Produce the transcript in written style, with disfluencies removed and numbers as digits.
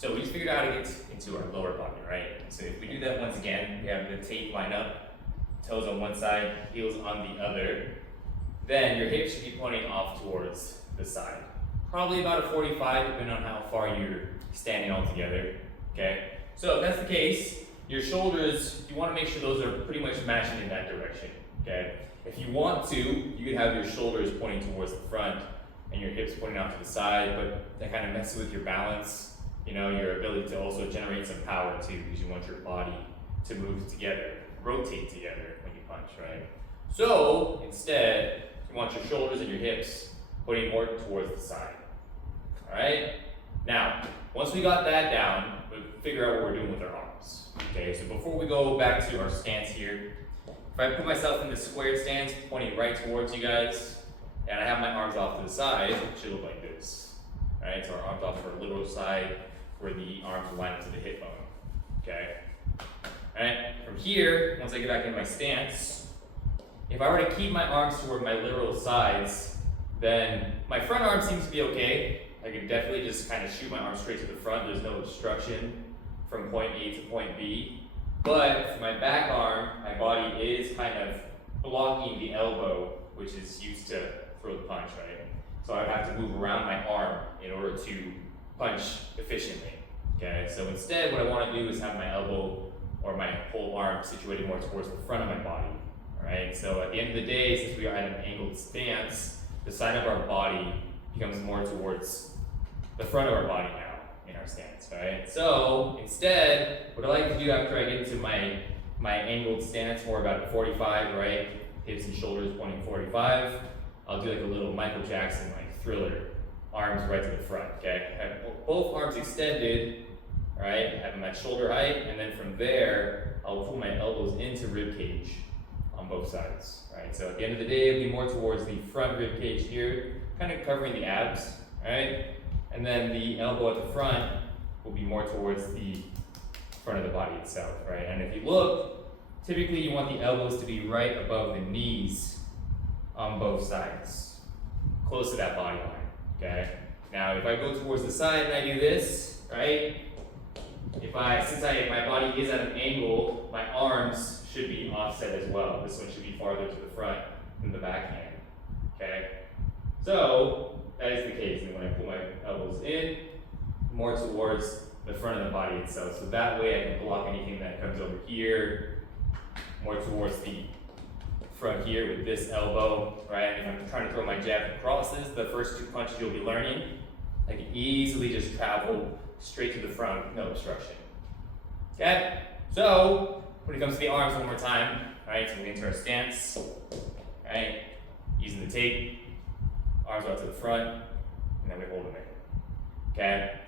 So we just figured out how to get into our lower body, right? So if we do that once again, we have the tape line up, toes on one side, heels on the other. Then your hips should be pointing off towards the side. Probably about a 45, depending on how far you're standing all together, okay? So if that's the case, your shoulders, you want to make sure those are pretty much matching in that direction, okay? If you want to, you could have your shoulders pointing towards the front and your hips pointing out to the side, but that kind of messes with your balance, you know, your ability to also generate some power too, because you want your body to move together, rotate together when you punch, right? So instead, you want your shoulders and your hips pointing more towards the side, all right? Now, once we got that down, we'll figure out what we're doing with our arms, okay? So before we go back to our stance here, if I put myself in the squared stance, pointing right towards you guys, and I have my arms off to the side, it should look like this, all right? So our arms off for a literal side, where the arms will line up to the hip bone, okay? All right, from here, once I get back in my stance, if I were to keep my arms toward my literal sides, then my front arm seems to be okay. I could definitely just kind of shoot my arm straight to the front. There's no obstruction from point A to point B. But for my back arm, my body is kind of blocking the elbow, which is used to throw the punch, right? So I have to move around my arm in order to punch efficiently, okay? So instead, what I want to do is have my elbow or my whole arm situated more towards the front of my body, all right? So at the end of the day, since we are at an angled stance, the side of our body becomes more towards the front of our body now in our stance, right? So instead, what I like to do after I get into my angled stance, more about 45, right? Hips and shoulders pointing 45. I'll do like a little Michael Jackson, like Thriller, arms right to the front, okay? I have both arms extended, right? I have them at shoulder height, and then from there, I'll pull my elbows into rib cage on both sides, right? So at the end of the day, it'll be more towards the front rib cage here, kind of covering the abs, right? And then the elbow at the front will be more towards the front of the body itself, right? And if you look, typically you want the elbows to be right above the knees on both sides, close to that body line, okay? Now, if I go towards the side and I do this, right? Since my body is at an angle, my arms should be offset as well. This one should be farther to the front than the backhand, okay? So, that is the case. And when I pull my elbows in, more towards the front of the body itself. So that way I can block anything that comes over here, more towards the front here with this elbow, right? If I'm trying to throw my jab and crosses, the first two punches you'll be learning, I can easily just travel straight to the front with no obstruction. Okay? So, when it comes to the arms one more time, right? So we enter our stance, right? Using the tape, arms out to the front, and then we hold them in. Okay?